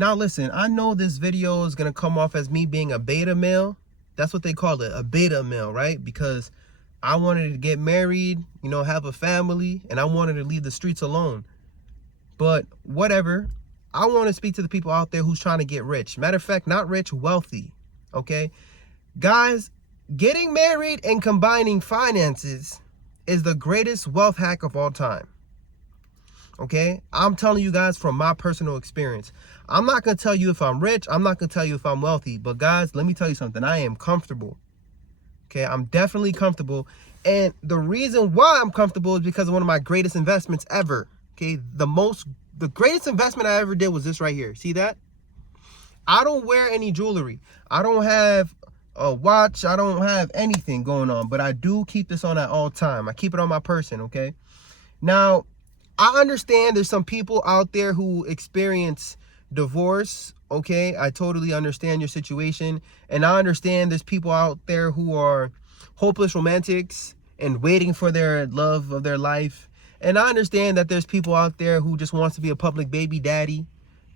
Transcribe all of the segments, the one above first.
Now listen, I know this video is gonna come off as me being a beta male. That's what they call it, a beta male, right? Because I wanted to get married, have a family, and I wanted to leave the streets alone. But whatever, I want to speak to the people out there who's trying to get rich. Matter of fact, not rich, wealthy, okay? Guys, getting married and combining finances is the greatest wealth hack of all time. Okay, I'm telling you guys from my personal experience. I'm not going to tell you if I'm rich. I'm not going to tell you if I'm wealthy. But guys, let me tell you something. I am comfortable. Okay, I'm definitely comfortable. And the reason why I'm comfortable is because of one of my greatest investments ever. Okay, the greatest investment I ever did was this right here. See that? I don't wear any jewelry. I don't have a watch. I don't have anything going on. But I do keep this on at all time. I keep it on my person, okay? Now, I understand there's some people out there who experience divorce, okay? I totally understand your situation. And I understand there's people out there who are hopeless romantics and waiting for their love of their life. And I understand that there's people out there who just wants to be a public baby daddy.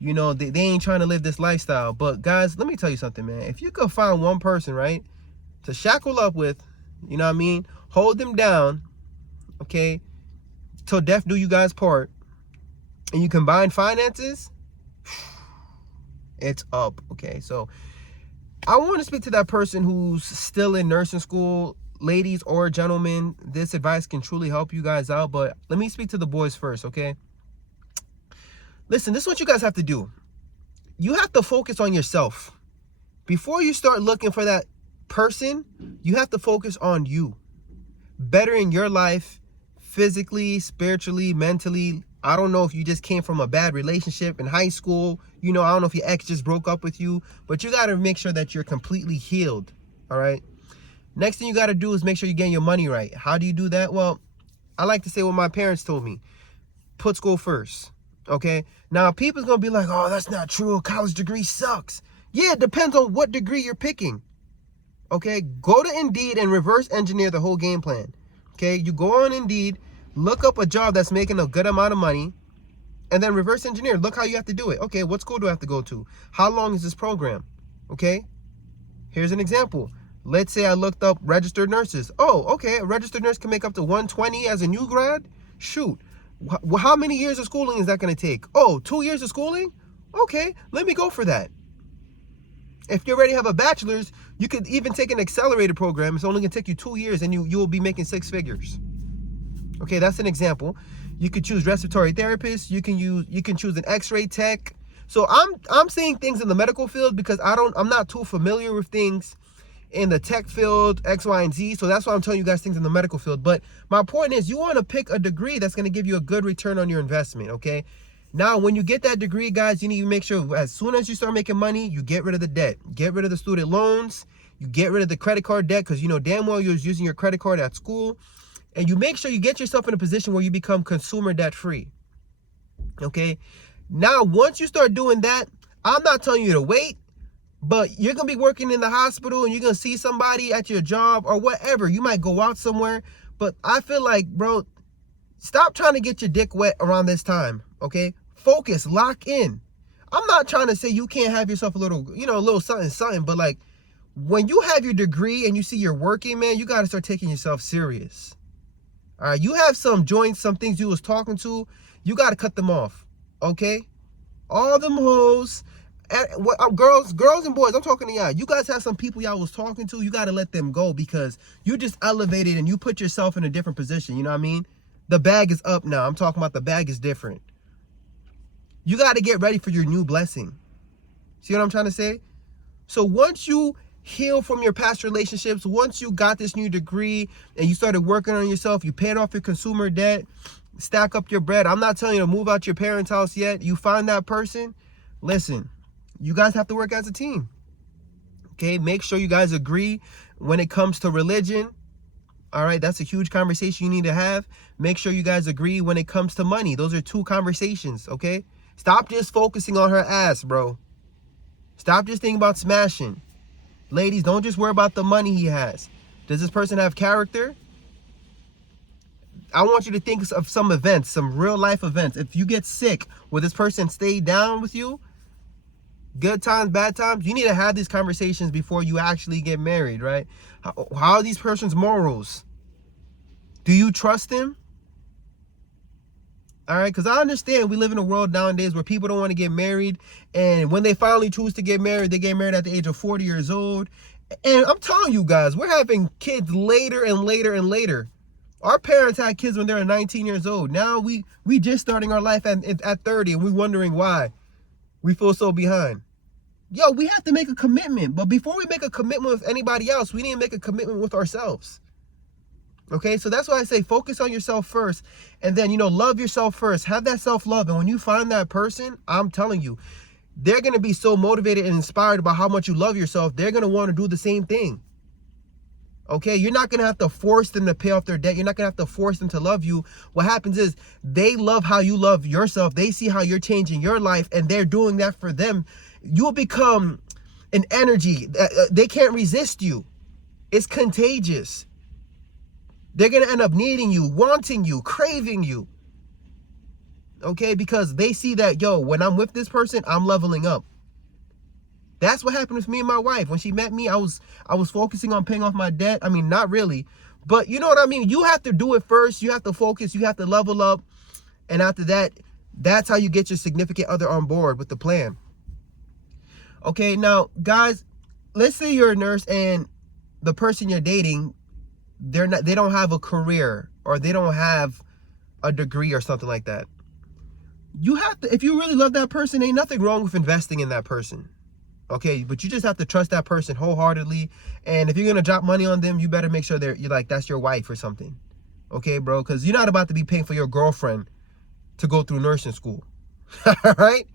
They ain't trying to live this lifestyle. But guys, let me tell you something, man. If you could find one person, right, to shackle up with, you know what I mean? Hold them down, okay? Till death do you guys part, and you combine finances, it's up, okay? So I want to speak to that person who's still in nursing school. Ladies or gentlemen, this advice can truly help you guys out, but let me speak to the boys first, okay? Listen, this is what you guys have to do. You have to focus on yourself. Before you start looking for that person, you have to focus on you. Bettering your life physically, spiritually, mentally. I don't know if you just came from a bad relationship in high school. I don't know if your ex just broke up with you, but you got to make sure that you're completely healed, all right? Next thing you got to do is make sure you're getting your money right. How do you do that? Well, I like to say what my parents told me. Put school first, okay? Now, people's going to be like, oh, that's not true. A college degree sucks. Yeah, it depends on what degree you're picking, okay? Go to Indeed and reverse engineer the whole game plan. Okay, you go on Indeed, look up a job that's making a good amount of money, and then reverse engineer. Look how you have to do it. Okay, what school do I have to go to? How long is this program? Okay, here's an example. Let's say I looked up registered nurses. Oh, okay, a registered nurse can make up to 120 as a new grad? Shoot, how many years of schooling is that going to take? Oh, 2 years of schooling? Okay, let me go for that. If you already have a bachelor's, you could even take an accelerated program. It's only going to take you 2 years and you will be making 6 figures. Okay, that's an example. You could choose respiratory therapist. You can choose an x-ray tech. So I'm saying things in the medical field because I'm not too familiar with things in the tech field, X, Y, and Z. So that's why I'm telling you guys things in the medical field. But my point is you want to pick a degree that's going to give you a good return on your investment, okay? Now, when you get that degree, guys, you need to make sure as soon as you start making money, you get rid of the debt. Get rid of the student loans. You get rid of the credit card debt because you know damn well you're using your credit card at school. And you make sure you get yourself in a position where you become consumer debt free. Okay? Now, once you start doing that, I'm not telling you to wait, but you're going to be working in the hospital and you're going to see somebody at your job or whatever. You might go out somewhere. But I feel like, bro, stop trying to get your dick wet around this time. Okay? Focus, lock in. I'm not trying to say you can't have yourself a little something, but like when you have your degree and you see you're working, man, you got to start taking yourself serious. All right, you have some joints, some things you was talking to, you got to cut them off, okay? All them hoes, girls and boys, I'm talking to y'all. You guys have some people y'all was talking to, you got to let them go because you just elevated and you put yourself in a different position, you know what I mean? The bag is up now. I'm talking about the bag is different. You got to get ready for your new blessing. See what I'm trying to say? So once you heal from your past relationships, once you got this new degree and you started working on yourself, you paid off your consumer debt, stack up your bread. I'm not telling you to move out your parents' house yet. You find that person. Listen, you guys have to work as a team. Okay, make sure you guys agree when it comes to religion. All right, that's a huge conversation you need to have. Make sure you guys agree when it comes to money. Those are 2 conversations, okay? Stop just focusing on her ass, bro. Stop just thinking about smashing. Ladies, don't just worry about the money he has. Does this person have character? I want you to think of some events, some real life events. If you get sick, will this person stay down with you? good times, bad times, you need to have these conversations before you actually get married, right? How are these person's morals? Do you trust them? All right, because I understand we live in a world nowadays where people don't want to get married, and when they finally choose to get married, they get married at the age of 40 years old. And I'm telling you guys, we're having kids later and later and later. Our parents had kids when they were 19 years old. Now we just starting our life at 30, and we're wondering why we feel so behind. Yo, we have to make a commitment. But before we make a commitment with anybody else, we need to make a commitment with ourselves. Okay, so that's why I say focus on yourself first, and then, love yourself first. Have that self-love, and when you find that person, I'm telling you, they're going to be so motivated and inspired by how much you love yourself. They're going to want to do the same thing. Okay, you're not going to have to force them to pay off their debt. You're not going to have to force them to love you. What happens is they love how you love yourself. They see how you're changing your life, and they're doing that for them. You'll become an energy. They can't resist you. It's contagious. They're going to end up needing you, wanting you, craving you. Okay, because they see that, yo, when I'm with this person, I'm leveling up. That's what happened with me and my wife. When she met me, I was focusing on paying off my debt. I mean, not really, but you know what I mean? You have to do it first. You have to focus. You have to level up. And after that, that's how you get your significant other on board with the plan. Okay, now, guys, let's say you're a nurse and the person you're dating, they don't have a career, or they don't have a degree or something like that. You have to, if you really love that person, ain't nothing wrong with investing in that person. Okay, but you just have to trust that person wholeheartedly. And if you're gonna drop money on them, you better make sure you're like, that's your wife or something. Okay, bro, because you're not about to be paying for your girlfriend to go through nursing school. All right,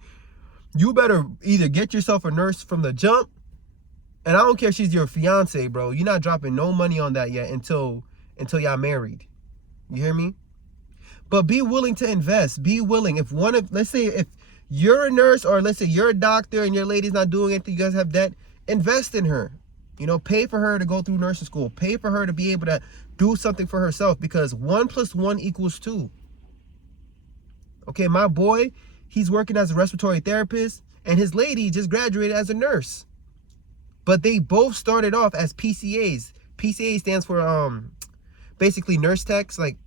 you better either get yourself a nurse from the jump. And I don't care if she's your fiance, bro. You're not dropping no money on that yet until y'all married. You hear me? But be willing to invest. Be willing. Let's say if you're a nurse, or let's say you're a doctor and your lady's not doing anything, you guys have debt, invest in her. Pay for her to go through nursing school. Pay for her to be able to do something for herself, because 1 + 1 = 2. Okay, my boy, he's working as a respiratory therapist, and his lady just graduated as a nurse. But they both started off as PCAs. PCA stands for basically nurse techs, like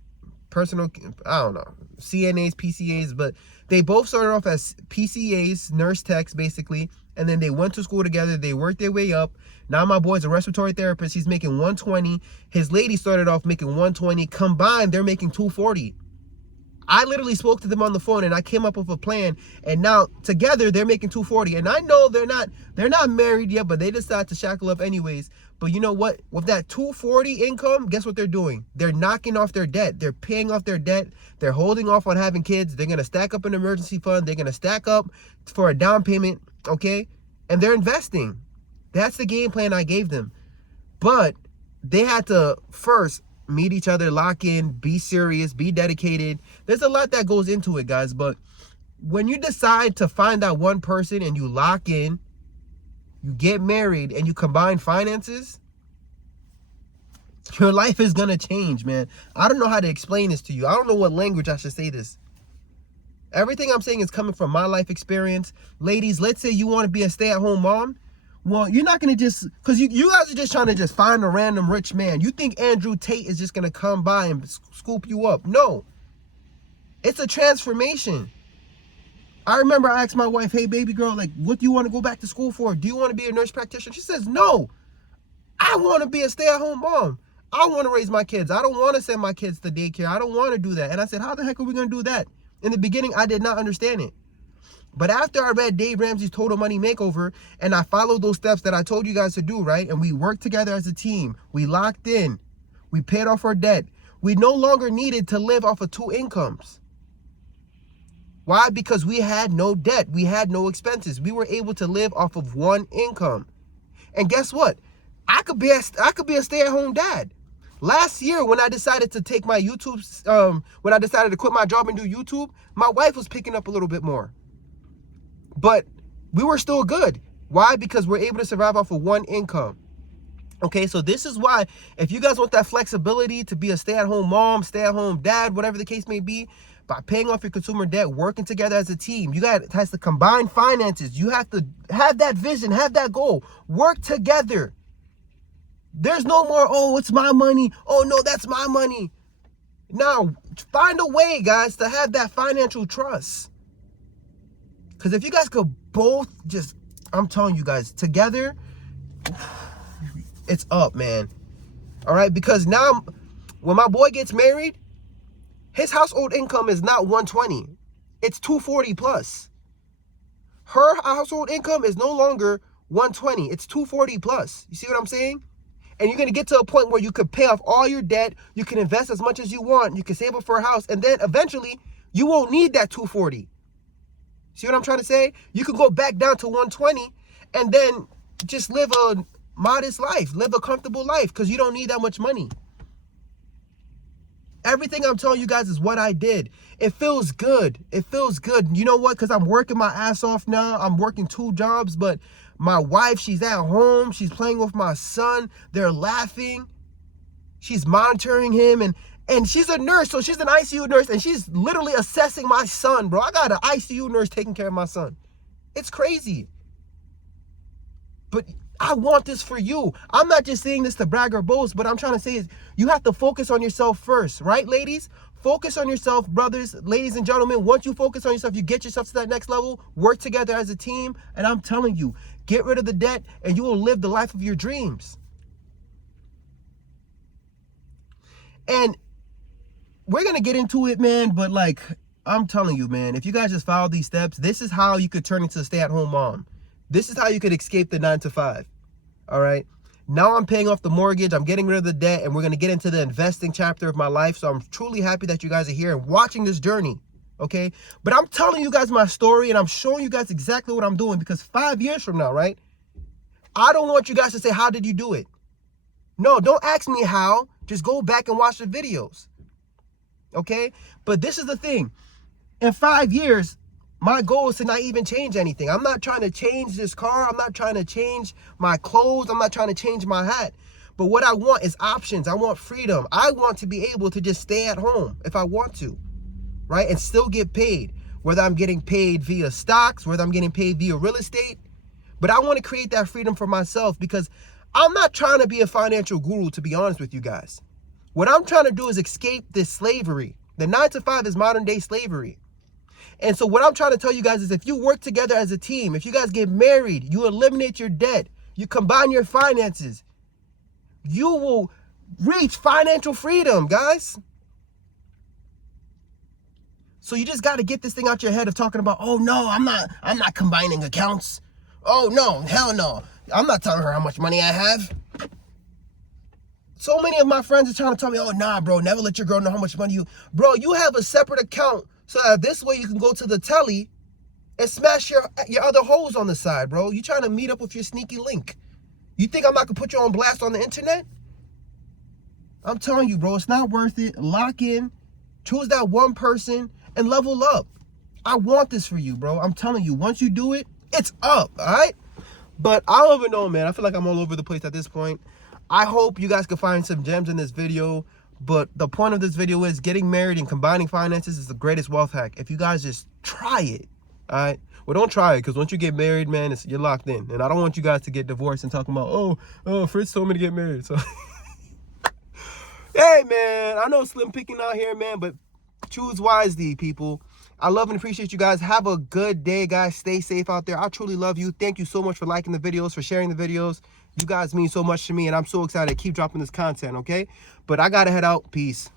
personal, I don't know, CNAs, PCAs, but they both started off as PCAs, nurse techs, basically, and then they went to school together. They worked their way up. Now my boy's a respiratory therapist. He's making 120. His lady started off making 120. Combined, they're making 240. I literally spoke to them on the phone, and I came up with a plan, and now together they're making 240. And I know they're not married yet, but they decide to shackle up anyways. But you know what? With that 240 income, guess what they're doing? They're knocking off their debt. They're paying off their debt. They're holding off on having kids. They're going to stack up an emergency fund. They're going to stack up for a down payment, okay? And they're investing. That's the game plan I gave them. But they had to first meet each other, lock in, be serious, be dedicated. There's a lot that goes into it, guys. But when you decide to find that one person and you lock in, you get married, and you combine finances, your life is going to change, man. I don't know how to explain this to you. I don't know what language I should say this. Everything I'm saying is coming from my life experience. Ladies, let's say you want to be a stay-at-home mom. Well, you're not going to just, because you guys are just trying to just find a random rich man. You think Andrew Tate is just going to come by and scoop you up. No. It's a transformation. I remember I asked my wife, hey, baby girl, like, what do you want to go back to school for? Do you want to be a nurse practitioner? She says, no. I want to be a stay-at-home mom. I want to raise my kids. I don't want to send my kids to daycare. I don't want to do that. And I said, how the heck are we going to do that? In the beginning, I did not understand it. But after I read Dave Ramsey's Total Money Makeover, and I followed those steps that I told you guys to do, right? And we worked together as a team. We locked in. We paid off our debt. We no longer needed to live off of 2 incomes. Why? Because we had no debt. We had no expenses. We were able to live off of 1 income. And guess what? I could be a stay-at-home dad. Last year, when I decided to take my YouTube, when I decided to quit my job and do YouTube, my wife was picking up a little bit more. But we were still good. Why? Because we're able to survive off of 1 income. Okay, so this is why, if you guys want that flexibility to be a stay-at-home mom, stay-at-home dad, whatever the case may be, by paying off your consumer debt, working together as a team. You got has to combine finances. You have to have that vision, have that goal. Work together. There's no more, oh, it's my money. Oh, no, that's my money. Now, find a way, guys, to have that financial trust. Because if you guys could both just, I'm telling you guys, together, it's up, man. All right? Because now, when my boy gets married, his household income is not 120. It's 240 plus. Her household income is no longer 120. It's 240 plus. You see what I'm saying? And you're going to get to a point where you could pay off all your debt. You can invest as much as you want. You can save up for a house. And then eventually, you won't need that 240. See what I'm trying to say? You can go back down to 120 and then just live a modest life. Live a comfortable life because you don't need that much money. Everything I'm telling you guys is what I did. It feels good. It feels good. You know what? Because I'm working my ass off now. I'm working 2 jobs, but my wife, she's at home. She's playing with my son. They're laughing. She's monitoring him. And she's a nurse, so she's an ICU nurse, and she's literally assessing my son, bro. I got an ICU nurse taking care of my son. It's crazy. But I want this for you. I'm not just saying this to brag or boast, but I'm trying to say is you have to focus on yourself first, right, ladies? Focus on yourself, brothers, ladies and gentlemen. Once you focus on yourself, you get yourself to that next level, work together as a team, and I'm telling you, get rid of the debt, and you will live the life of your dreams. And we're going to get into it, man, but like, I'm telling you, man, if you guys just follow these steps, this is how you could turn into a stay-at-home mom. This is how you could escape the 9-to-5, all right? Now I'm paying off the mortgage, I'm getting rid of the debt, and we're going to get into the investing chapter of my life, so I'm truly happy that you guys are here and watching this journey, okay? But I'm telling you guys my story, and I'm showing you guys exactly what I'm doing, because 5 years from now, right, I don't want you guys to say, how did you do it? No, don't ask me how. Just go back and watch the videos. Okay? But this is the thing. In 5 years, my goal is to not even change anything. I'm not trying to change this car. I'm not trying to change my clothes. I'm not trying to change my hat. But what I want is options. I want freedom. I want to be able to just stay at home if I want to, right? And still get paid. Whether I'm getting paid via stocks, whether I'm getting paid via real estate. But I want to create that freedom for myself because I'm not trying to be a financial guru, to be honest with you guys. What I'm trying to do is escape this slavery. The 9-to-5 is modern day slavery. And so what I'm trying to tell you guys is if you work together as a team, if you guys get married, you eliminate your debt, you combine your finances, you will reach financial freedom, guys. So you just got to get this thing out your head of talking about, oh no, I'm not combining accounts. Oh no, hell no. I'm not telling her how much money I have. So many of my friends are trying to tell me, oh nah, bro, never let your girl know how much money you. Bro, you have a separate account so that this way you can go to the telly and smash your other hoes on the side, bro. You trying to meet up with your sneaky link. You think I'm not going to put you on blast on the internet? I'm telling you, bro, it's not worth it. Lock in, choose that one person, and level up. I want this for you, bro. I'm telling you, once you do it, it's up, all right? But I don't even know, man. I feel like I'm all over the place at this point. I hope you guys can find some gems in this video. But the point of this video is getting married and combining finances is the greatest wealth hack. If you guys just try it, all right? Well, don't try it because once you get married, man, you're locked in. And I don't want you guys to get divorced and talking about, oh, Fritz told me to get married. So, hey, man, I know slim picking out here, man, but choose wisely, people. I love and appreciate you guys. Have a good day, guys. Stay safe out there. I truly love you. Thank you so much for liking the videos, for sharing the videos. You guys mean so much to me, and I'm so excited to keep dropping this content, okay? But I got to head out. Peace.